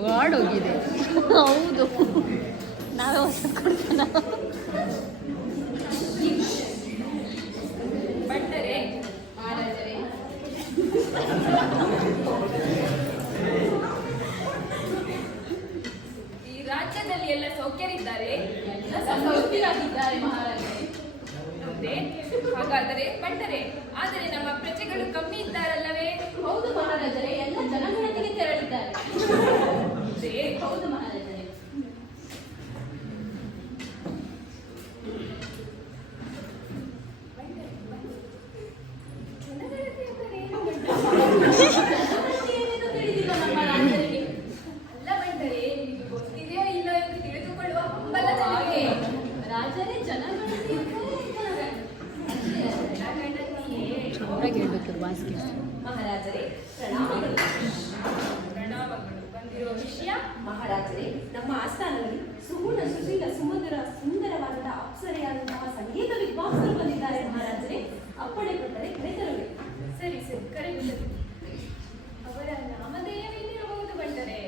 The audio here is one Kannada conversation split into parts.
ಬಾಡೋಗಿದೆ. ಹೌದು, ನಾವೇ ಹೊಸ ಕೊಡ್ತಾನ. ಈ ರಾಜ್ಯದಲ್ಲಿ ಎಲ್ಲ ಸೌಖ್ಯರಿದ್ದಾರೆ, ಸೌಖ್ಯರಾಗಿದ್ದಾರೆ ಮಹಾರಾಜರೇ. ಹಾಗಾದರೆ ಬಂದರೆ, ಆದರೆ ನಮ್ಮ ಪ್ರಜೆಗಳು ಕಮ್ಮಿ ಇದ್ದಾರಲ್ಲವೇ? ಹೌದು ಮಹಾರಾಜರೇ, ಎಲ್ಲ ಜನಗಣತಿಗೆ ತೆರಳಿದ್ದಾರೆ. ಹೌದು ಮಹಾರಾಜರೇ. ಮಹಾರಾಜರೇ ಪ್ರಣಾಮಗಳು. ಬಂದಿರೋ ವಿಷಯ? ಮಹಾರಾಜರೇ, ನಮ್ಮ ಆಸ್ಥಾನದಲ್ಲಿ ಸುಗುಣ ಸುಶೀಲ ಸುಂದರವಾದಂತಹ ಅಪ್ಸರೆಯಾದಂತಹ ಸಂಗೀತ ವಿದ್ವಾಂಸರು ಬಂದಿದ್ದಾರೆ ಮಹಾರಾಜರೇ. ಅಪ್ಪಣೆ ಕೊಟ್ಟರೆ ಕರೆತರಬೇಕು. ಸರಿ ಸರಿ, ಕರೆಯುತ್ತದೆ. ಅವರ ನಾಮಧೇಯವೇನಿರಬಹುದು ಬಂದರೆ?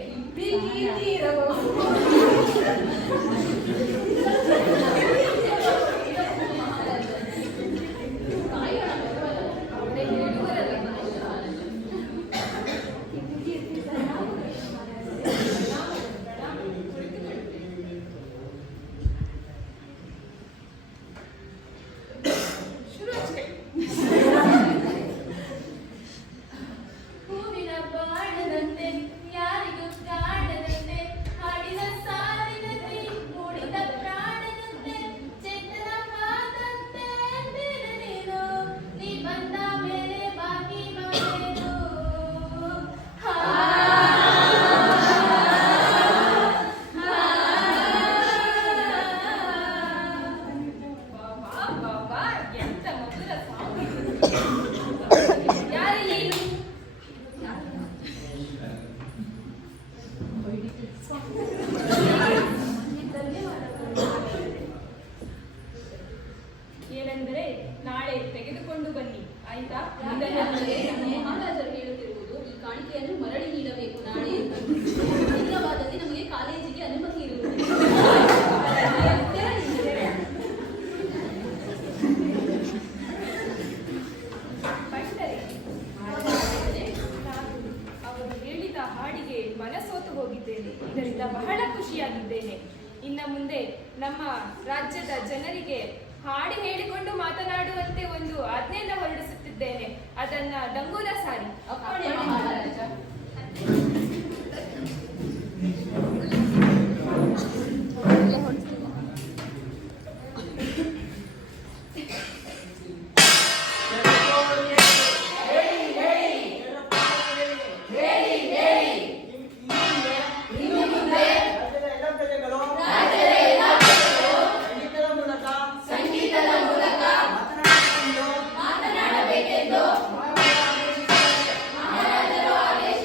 ಏನೆಂದರೆ ನಾಳೆ ತೆಗೆದುಕೊಂಡು ಬನ್ನಿ, ಆಯ್ತಾ? ಮಹಾರಾಜರು ಹೇಳುತ್ತಿರುವುದು ಈ ಕಾಣಿಕೆಯನ್ನು ಮರಳಿ ನೀಡಬೇಕು ನಾಳೆ. ಇಲ್ಲವಾದಲ್ಲಿ ನಮಗೆ ಕಾಲೇಜಿಗೆ ಅನುಮತಿ ಇರುವುದಿಲ್ಲ. ಅವರು ಹೇಳಿದ ಹಾಡಿಗೆ ಮನಸೋತು ಹೋಗಿದ್ದೇನೆ. ಇದರಿಂದ ಬಹಳ ಖುಷಿಯಾಗಿದ್ದೇನೆ. ಇನ್ನು ಮುಂದೆ ನಮ್ಮ ರಾಜ್ಯದ ಜನರಿಗೆ ಹಾಡಿ ಹೇಳಿಕೊಂಡು ಮಾತನಾಡುವಂತೆ ಒಂದು ಆಜ್ಞೆಯನ್ನು ಹೊರಡಿಸುತ್ತಿದ್ದೇನೆ. ಅದನ್ನ ಡಂಗೂರ ಸಾರಿ. ಅಪ್ಪಣೆ ಮಹಾರಾಜ. ಮಾತನಾಡಬೇಕೆಂದು ಮಹಾರಾಜರು ಆದೇಶ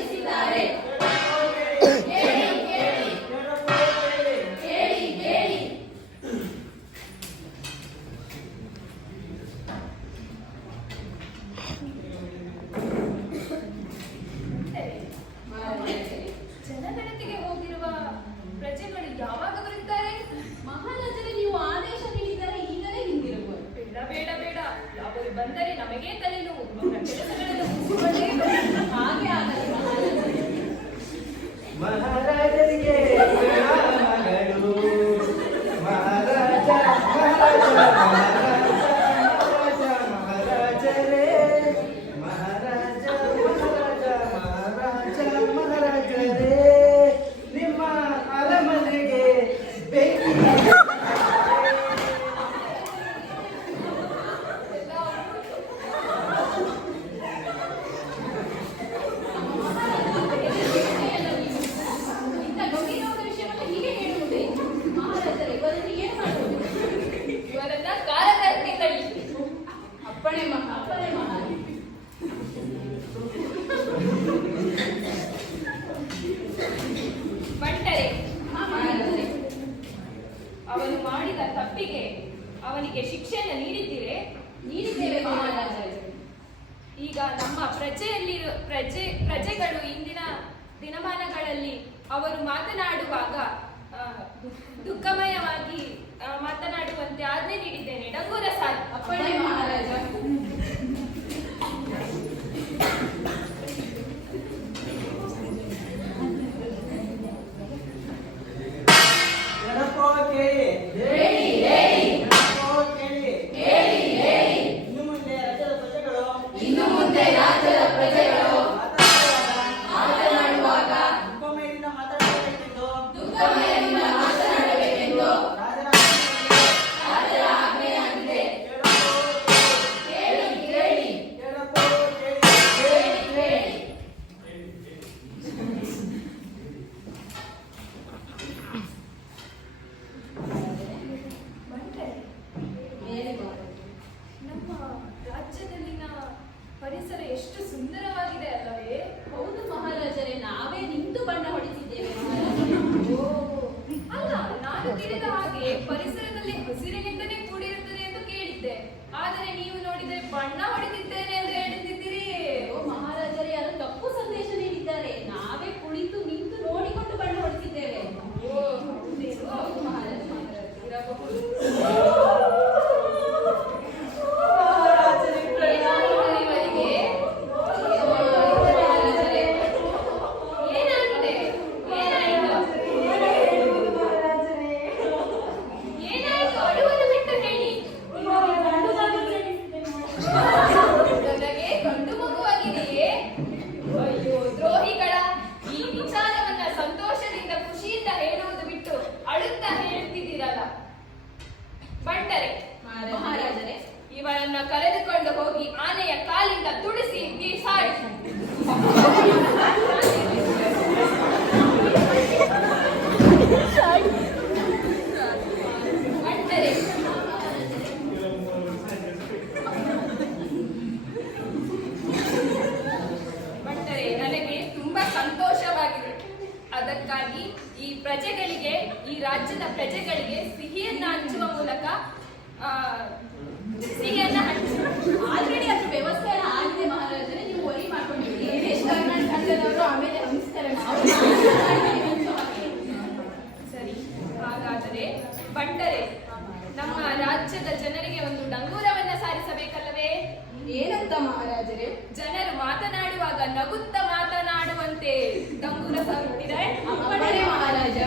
ಅವರು ಮಾತನಾಡುವಾಗ ದುಃಖಮಯವಾಗಿ ಮಾತನಾಡುವಂತೆ ಆಜ್ಞೆ ನೀಡಿದ್ದೇನೆ. ಡಂಗೂರ ಸಾರಿ. ಅಪ್ಪಣೆ ಮಹಾರಾಜ. ಇನ್ನು ಮುಂದೆ ರಾಜ್ಯದ ಪ್ರಜೆಗಳು ದುಃಖಮಯದಿಂದ ಮಾತನಾಡಬೇಕೆಂದು ರಾಜರ ಆಜ್ಞೆಯಾಗಿದೆ. ಕೇಳಿ ಕೇಳಿ ಕೇಳಿ. ನಮ್ಮ ರಾಜ್ಯದಲ್ಲಿನ ಪರಿಸರ ಎಷ್ಟು ಸುಂದರವಾಗಿದೆ ಅಲ್ಲವೇ? ಹೌದು ಮಹಾರಾಜರೇ, ನಾವೇ ನಿಂತು ಬಣ್ಣ ಹೊಡಿಸಿದ್ದೇವೆ. ಅಲ್ಲ, ನಾನು ತಿಳಿದ ಹಾಗೆ ಪರಿಸರದಲ್ಲಿ ಹಸಿರಿನಿಂದಲೇ ಕೂಡಿರುತ್ತದೆ ಎಂದು ಕೇಳಿದ್ದೆ. ಆದರೆ ನೀವು ನೋಡಿದರೆ ಬಣ್ಣ ಹೊಡೆದಿದ್ದೇನೆ ಎಂದು ಹೇಳುತ್ತಿದ್ದೀರಿ. ಓ ಮಹಾರಾಜರೇ, ಯಾರು ತಪ್ಪು ಸಂದೇಶ ನೀಡಿದ್ದಾರೆ. ನಾವೇ ಕುಳಿತು ನಿಂತು ನೋಡಿಕೊಂಡು ಬಣ್ಣ ಹೊಡಿಸಿದ್ದೇವೆ. ಹೌದು ಮಹಾರಾಜ. ಇರಬಹುದು. ಮಹಾರಾಜರೇ, ಇವರನ್ನ ಕರೆದುಕೊಂಡು ಹೋಗಿ ಆನೆಯ ಕಾಲಿಂದ ತುಳಿಸಿ ಬೀಸಾಡಿಸಿ. ಭಟ್ಟರೆ, ನನಗೆ ತುಂಬಾ ಸಂತೋಷವಾಗಿದೆ. ಅದಕ್ಕಾಗಿ ಈ ಪ್ರಜೆಗಳಿಗೆ, ಈ ರಾಜ್ಯದ ಪ್ರಜೆಗಳಿಗೆ ಸಿಹಿಯನ್ನ ಹಂಚುವ ಮೂಲಕ ಸಿಹಿಯನ್ನ ಆಲ್ರೆಡಿ ಅದ್ರ ವ್ಯವಸ್ಥೆ ಎಲ್ಲ ಆಗಿದೆ ಮಹಾರಾಜರೇ, ನೀವು ವರಿ ಮಾಡ್ಕೊಂಡಿದ್ದೀರಿ. ಕರ್ನಾಟಕದವರು ಆಮೇಲೆ ಹಂಚ್ತಾರೆ. ಸರಿ, ಹಾಗಾದರೆ ಭಟ್ಟರೆ, ನಮ್ಮ ರಾಜ್ಯದ ಜನರಿಗೆ ಒಂದು ಡಂಗೂರವನ್ನ ಸಾರಿಸಬೇಕಲ್ಲವೇ? ಏನಂತ ಮಹಾರಾಜರೇ? ಜನರು ಮಾತನಾಡುವಾಗ ನಗುತ್ತ ಮಾತನಾಡುವಂತೆ ಡಂಗೂರ ಸಾರುತ್ತೀರಾ? ಅಪ್ಪಣೆ ಮಹಾರಾಜ.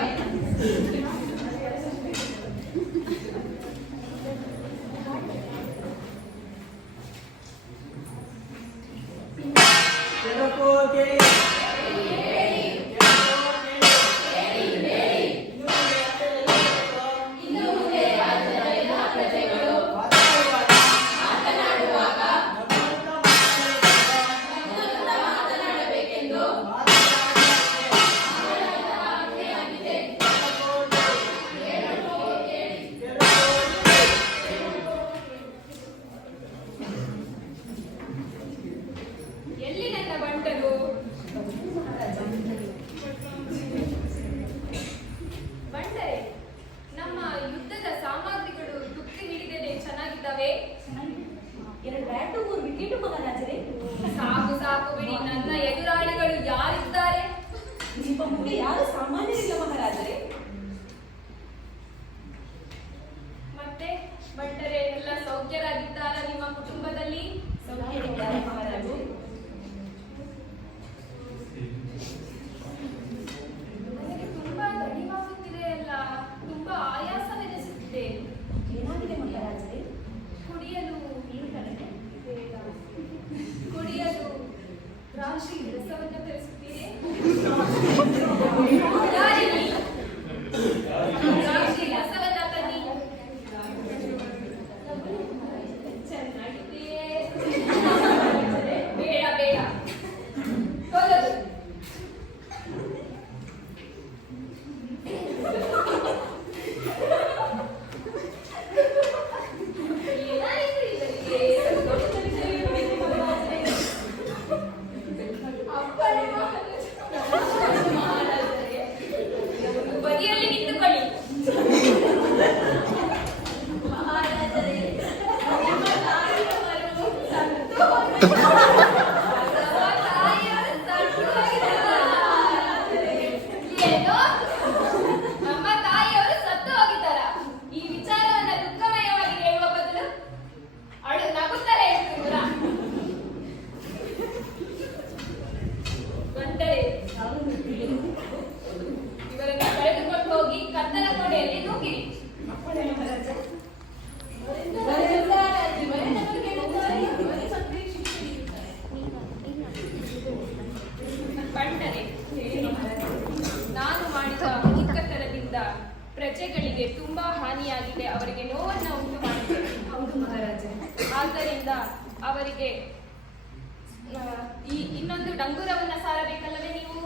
ಎಲ್ಲಿ ನನ್ನ ಬಂಟರು? ಬಂಟರೆ, ನಮ್ಮ ಯುದ್ಧದ ಸಾಮಗ್ರಿಗಳು ತುಕ್ತಿ ಹಿಡಿದೇ ಚೆನ್ನಾಗಿದ್ದಾವೆ. ಎರಡು ಬ್ಯಾಟು 3 ವಿಕೆಟ್ ಮಹಾರಾಜರೇ. ಸಾಕು ಸಾಕು ಬಿಡಿ, ನನ್ನ ಎದುರಾಳಿಗಳು ಯಾರಿದ್ದಾರೆ? ನಿಮ್ಮ ಮುಂದೆ ಯಾರು ಸಾಮಾನ್ಯರಿಲ್ಲ ಮಹಾರಾಜರೇ. ಮತ್ತೆ ಬಂಟರೆ, ಎಲ್ಲ ಸೌಖ್ಯರಾಗಿದ್ದಾರ ನಿಮ್ಮ ಕುಟುಂಬದಲ್ಲಿ? ಸೌಖ್ಯರಿದ್ದಾರೆ ಮಹಾರಾಜರು. ನನಗೆ ತುಂಬಾ ದಣಿವಾಗುತ್ತಿದೆ ಅಲ್ಲ, ತುಂಬಾ ಆಯಾಸವೆನಿಸುತ್ತಿದೆ. ಏನಾಗಿದೆ ಮಹಾರಾಜರೇ? ಕುಡಿಯಲು ನೀರು ಕಡಿಮೆ. ಕುಡಿಯಲು ರಾಶಿ ರಸವನ್ನು ತರಿಸುತ್ತೀರಿ? ಯಾರಿಗೆ? ಪ್ರಜೆಗಳಿಗೆ ತುಂಬಾ ಹಾನಿಯಾಗಿದೆ, ಅವರಿಗೆ ನೋವನ್ನು ಉಂಟು ಮಾಡಿದೆ. ಹೌದು ಮಹಾರಾಜ. ಆದ್ದರಿಂದ ಅವರಿಗೆ ಇನ್ನೊಂದು ಡಂಗುರವನ್ನ ಸಾರಬೇಕಲ್ಲವೇ ನೀವು?